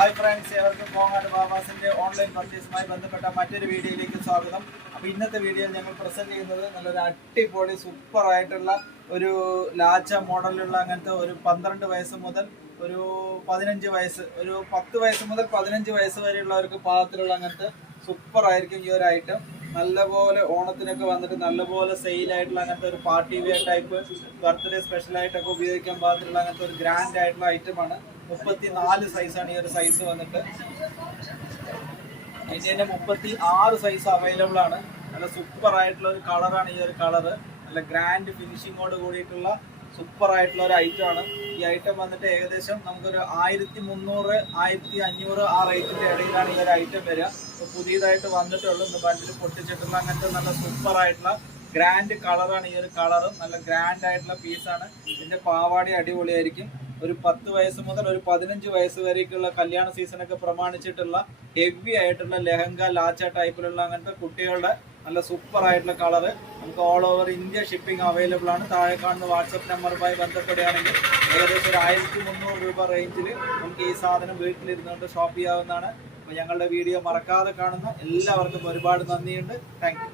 Hi friends, ഏവർക്കും Kongad ബാബാസിൻ്റെ online പർച്ചേസുമായി ബന്ധപ്പെട്ട മറ്റൊരു വീഡിയോയിലേക്ക് സ്വാഗതം. അപ്പോൾ ഇന്നത്തെ വീഡിയോയിൽ ഞങ്ങൾ പ്രസൻറ്റ് ചെയ്യുന്നത് നല്ലൊരു അടിപൊളി സൂപ്പറായിട്ടുള്ള ഒരു ലാച്ച മോഡലിലുള്ള അങ്ങനത്തെ ഒരു 12 വയസ്സ് മുതൽ ഒരു 15 വയസ്സ്, ഒരു 10 വയസ്സ് മുതൽ 15 വയസ്സ് വരെയുള്ളവർക്ക് പാകത്തിലുള്ള അങ്ങനത്തെ സൂപ്പറായിരിക്കും ഈ ഒരു ഐറ്റം. നല്ലപോലെ ഓണത്തിനൊക്കെ വന്നിട്ട് നല്ലപോലെ സെയിലായിട്ടുള്ള അങ്ങനത്തെ ഒരു പാർട്ടി വെയർ ടൈപ്പ് ബർത്ത്ഡേ സ്പെഷ്യലായിട്ടൊക്കെ ഉപയോഗിക്കാൻ പാകത്തിലുള്ള അങ്ങനത്തെ ഒരു ഗ്രാൻഡ് ആയിട്ടുള്ള ഐറ്റമാണ്. 34 സൈസാണ് ഈ ഒരു സൈസ് വന്നിട്ട്. ഇതിൻ്റെ 36 സൈസ് അവൈലബിൾ ആണ്. നല്ല സൂപ്പർ ആയിട്ടുള്ള ഒരു കളറാണ് ഈ ഒരു കളറ്. നല്ല ഗ്രാൻഡ് ഫിനിഷിങ്ങോട് കൂടിയിട്ടുള്ള സൂപ്പർ ആയിട്ടുള്ള ഒരു ഐറ്റം ആണ്. ഈ ഐറ്റം വന്നിട്ട് ഏകദേശം നമുക്കൊരു 1300 1500 ആ റേറ്റിന്റെ ഇടയിലാണ് ഈ ഒരു ഐറ്റം വരിക. അപ്പോൾ പുതിയതായിട്ട് വന്നിട്ടുള്ളൂ, ഇന്ന് ബണ്ടിൽ പൊട്ടിച്ചിട്ടുള്ള അങ്ങനത്തെ നല്ല സൂപ്പർ ആയിട്ടുള്ള ഗ്രാൻഡ് കളറാണ് ഈ ഒരു കളറും. നല്ല ഗ്രാൻഡ് ആയിട്ടുള്ള പീസാണ്. ഇതിന്റെ പാവാടി അടിപൊളിയായിരിക്കും. ഒരു 10 വയസ്സ് മുതൽ ഒരു 15 വയസ്സ് വരേക്കുള്ള കല്യാണ സീസണൊക്കെ പ്രമാണിച്ചിട്ടുള്ള ഹെവി ആയിട്ടുള്ള ലെഹങ്ക ലാച്ച ടൈപ്പിലുള്ള അങ്ങനത്തെ കുട്ടികളുടെ നല്ല സൂപ്പർ ആയിട്ടുള്ള കളറ്. നമുക്ക് all over India shipping available ആണ്. താഴെ കാണുന്ന വാട്സപ്പ് നമ്പറുമായി ബന്ധപ്പെടുകയാണെങ്കിൽ ഏകദേശം ഒരു 1300 രൂപ റേഞ്ചിൽ നമുക്ക് ഈ സാധനം വീട്ടിലിരുന്നുകൊണ്ട് ഷോപ്പ് ചെയ്യാവുന്നതാണ്. അപ്പോൾ ഞങ്ങളുടെ വീഡിയോ മറക്കാതെ കാണുന്ന എല്ലാവർക്കും ഒരുപാട് നന്ദിയുണ്ട്. Thank you.